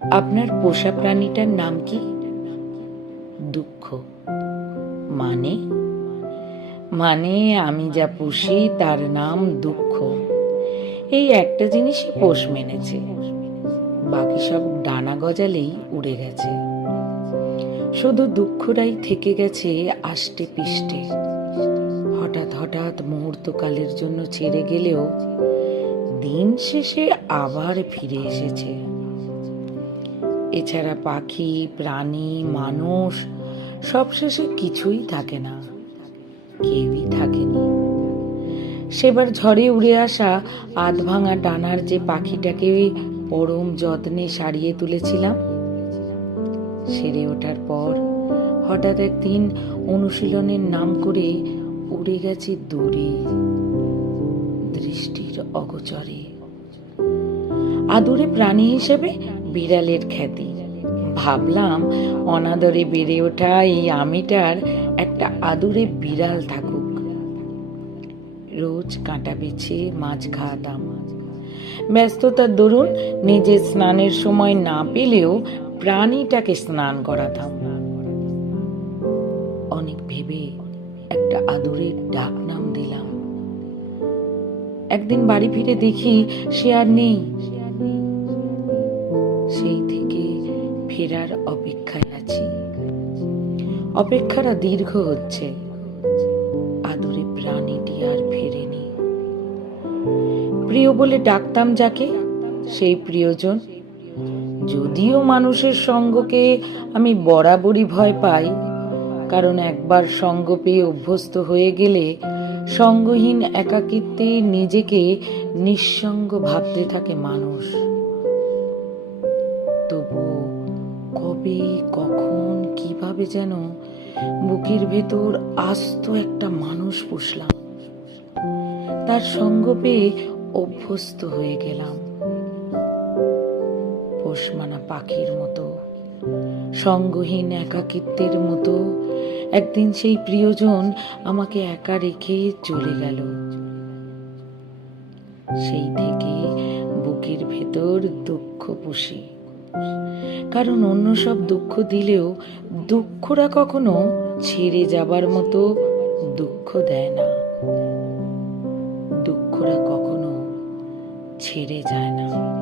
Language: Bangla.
আপনার পোষা প্রাণীটার নাম কি? দুঃখ। মানে? মানে আমি যা পুষি তার নাম দুঃখ। এই একটা জিনিসই পোষ মেনেছে, বাকি সব ডানা গজালেই উড়ে গেছে। শুধু দুঃখটাই থেকে গেছে আষ্টে পিষ্টে। হঠাৎ হঠাৎ মুহূর্তকালের জন্য ছেড়ে গেলেও দিন শেষে আবার ফিরে এসেছে। এছাড়া পাখি, প্রাণী, মানুষ সব শেষে কিছুই থাকে না, কেউই থাকেনি। সেবার ঝড়ে উড়ে আসা আধ ভাঙা ডানার যে পাখিটাকে পরম যত্নে সারিয়ে তুলেছিলাম, সেরে ওঠার পর হঠাৎ একদিন অনুশীলনের নাম করে উড়ে গেছে দূরে, দৃষ্টির অগোচরে। আদুরে প্রাণী হিসেবে বিড়ালের খ্যাতি। ভাবলাম অনাদরে বেড়ে ওঠা এই আমিটার একটা আদুরে বিড়াল থাকুক। রোজ কাঁটা বেছে মাছ খাওয়াতাম। ব্যস্ততার দরুন নিজের স্নানের সময় না পেলেও প্রাণীটাকে স্নান করাতাম। অনেক ভেবে একটা আদুরে ডাক নাম দিলাম। একদিন বাড়ি ফিরে দেখি সে আর নেই। সেই থেকে ফেরার অপেক্ষায় আছি। অপেক্ষাটা দীর্ঘ হচ্ছে, আদুরে প্রাণীটি আর ফেরেনি। প্রিয় বলে ডাকতাম যাকে, সেই প্রিয়জন। যদিও মানুষের সঙ্গকে আমি বরাবরই ভয় পাই, কারণ একবার সঙ্গ পেয়ে অভ্যস্ত হয়ে গেলে সঙ্গহীন একাকিত্বে নিজেকে নিঃসঙ্গ ভাবতে থাকে মানুষ। তবু কবে, কখন, কিভাবে যেন বুকের ভেতর আস্ত একটা মানুষ পুষলাম। তার সঙ্গ পেয়ে অভ্যস্ত হয়ে গেলাম। পোষমানা পাখির মতো, সঙ্গহীন একাকিত্বের মতো একদিন সেই প্রিয়জন আমাকে একা রেখে চলে গেল। সেই থেকে বুকের ভেতর দুঃখ পুষি, কারণ অন্য সব দুঃখ দিলেও দুঃখরা কখনো ছেড়ে যাবার মতো দুঃখ দেয় না। দুঃখরা কখনো ছেড়ে যায় না।